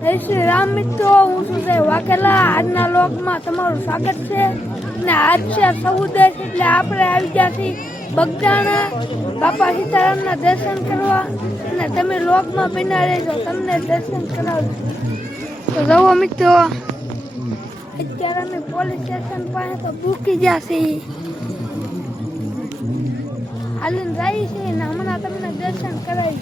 જય શ્રી રામ મિત્રો, હું છું વાઘેલા. આજના લોકમાં તમારું સ્વાગત છે. અને આજ છે ચૌદશ, એટલે આપણે આવી ગયા છીએ બગદાણા બાપા સીતારામના દર્શન કરવા. અને તમે લોકમાં બન્યા રહેજો, તમને દર્શન કરાવજો. તો જુઓ મિત્રો, અત્યારે અમે પોલીસ સ્ટેશન પાસે તો ભૂકી ગયા છીએ. હાલીને જાય છે ને હમણાં તમને દર્શન કરાવી.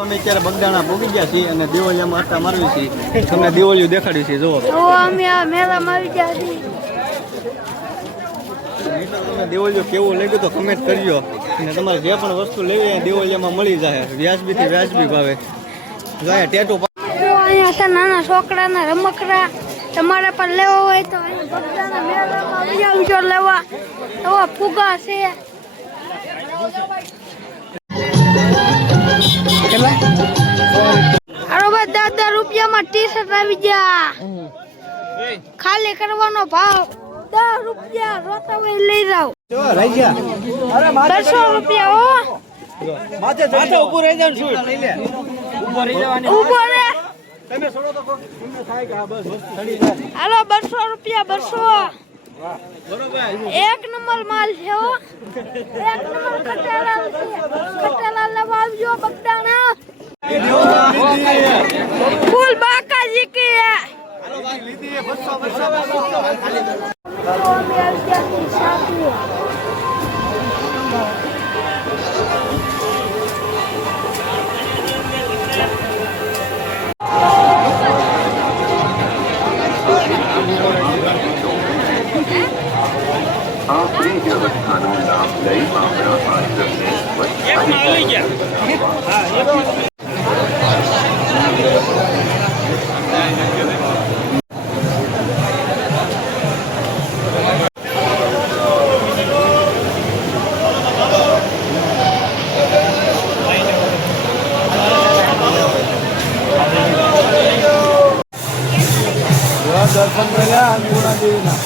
અમે અત્યારે બગદાણા પહોંચી ગયા છીએ અને દિવાળીમાં આટા મારવી છીએ. તમને દિવાળીઓ દેખાડી છે. જુઓ અમે આ મેળામાં આવી ગયા છીએ. તમને દિવાળીઓ કેવું લાગ્યું તો કમેન્ટ કરજો. અને તમારે જે પણ વસ્તુ લેવી એ દિવાળીમાં મળી જાય વ્યાજબીથી વ્યાજબી ભાવે. જાય ટેટુ અહીંયા છે નાના છોકરાના રમકડા. તમારે પણ લેવો હોય તો અહીંયા બગદાણા મેળામાં આવી આવજો લેવા. એવા ફુગા છે. બરોબર, 10 રૂપિયામાં ટી શર્ટ આવી ગયા. ખાલી કરવાનો ભાવ 10 રૂપિયા. રોતા હોય લઈ જાઓ. 200 રૂપિયા. હો માથે ઊભું રહી જાવ. ઉભો રે. તમે છોડો તો તમને થાય કે બસ હાલો 200 રૂપિયા. 200 એક નંબર માલ છે. હો એક નંબર કટેલા છે. કટેલા લેવા આવજો બગદાણા. ફૂલ બાકાજી કે હાલો ભાઈ લીધી એ 200 આપની વ્યવસ્થાનો લાભ લઈ આપણા આશ્રમને દર્શન કર્યા પૂર્ણા દેવીના.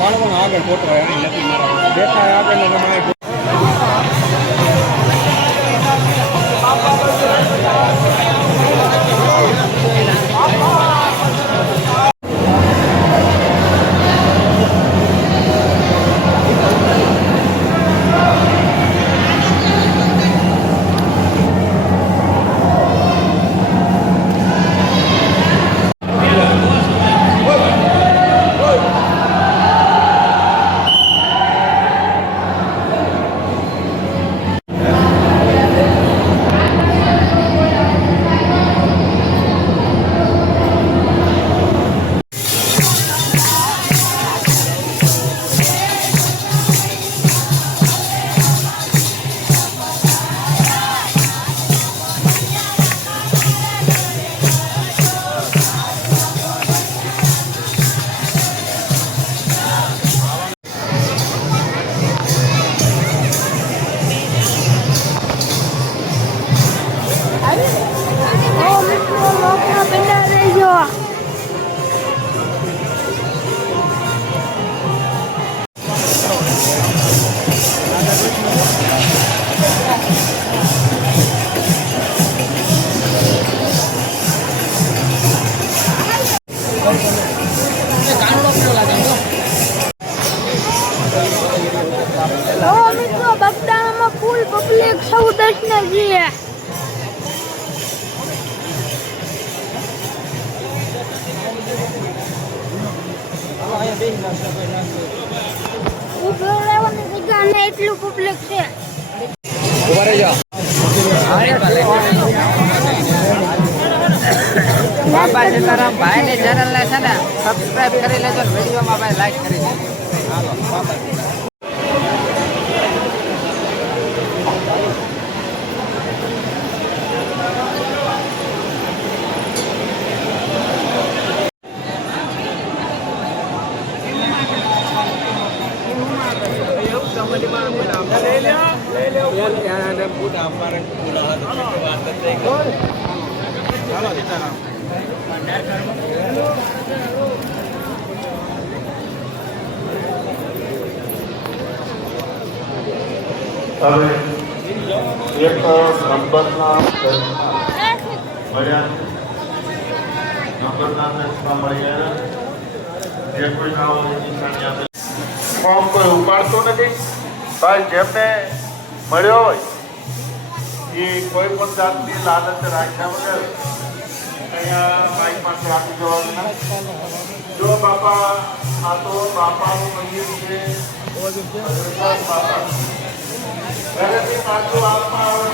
માણસો આગળ ફોટો દેખાય આગળ બગદાણામાં ફૂલ પબ્લિક સૌ દર્શને જઈએ. અહીંયા બેસી ઊભું રહેવાની જગ્યા ને એટલું પબ્લિક છે. બાપા સીતારામ ભાઈ ની ચેનલ ને છે ને સબસ્ક્રાઇબ કરી લેજો, વિડીયોમાં ભાઈ લાઈક કરી દેજો. હાલો બાપા સીતારામ. હવે એક નંબરના મળ્યા નંબરના ટેસ્ટમાં મળ્યા જે કોઈ ના હોય એની નિશાની આપે. ફોર્મ કોઈ ઉપાડતો નથી ભાઈ. જેમને મળ્યો હોય એ કોઈ પણ જાતની લાલચ રાખ્યા વગર અહીંયા બાઈક પાસે આપી જવાનું ના. જો બાપા આ તો બાપાનું મંદિર છે. બાપા ઘરેથી પાછું આપવા આવે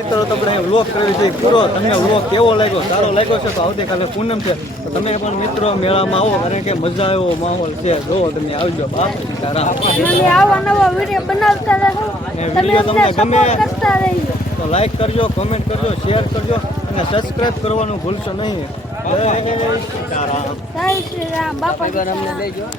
મિત્રો તો આપણે વ્લોગ કર્યો છે પૂરો. તમને વ્લોગ કેવો લાગ્યો, સારો લાગ્યો છે તો આવતીકાલે પૂનમ છે તો તમે પણ મિત્રો મેળામાં આવો, કારણ કે મજા એવો માહોલ છે. જોવો તમે આવજો. બાપા સીતારામ. અને આવા નવા વિડીયો બનાવતા રહો. તમે વિડીયો અમને તમને ગમે સપોર્ટ કરતા રહેજો. તો લાઈક કરજો, કોમેન્ટ કરજો, શેર કરજો અને સબસ્ક્રાઇબ કરવાનું ભૂલશો નહીં. જય સીતારામ. જય શ્રી રામ. બાપા સીતારામ.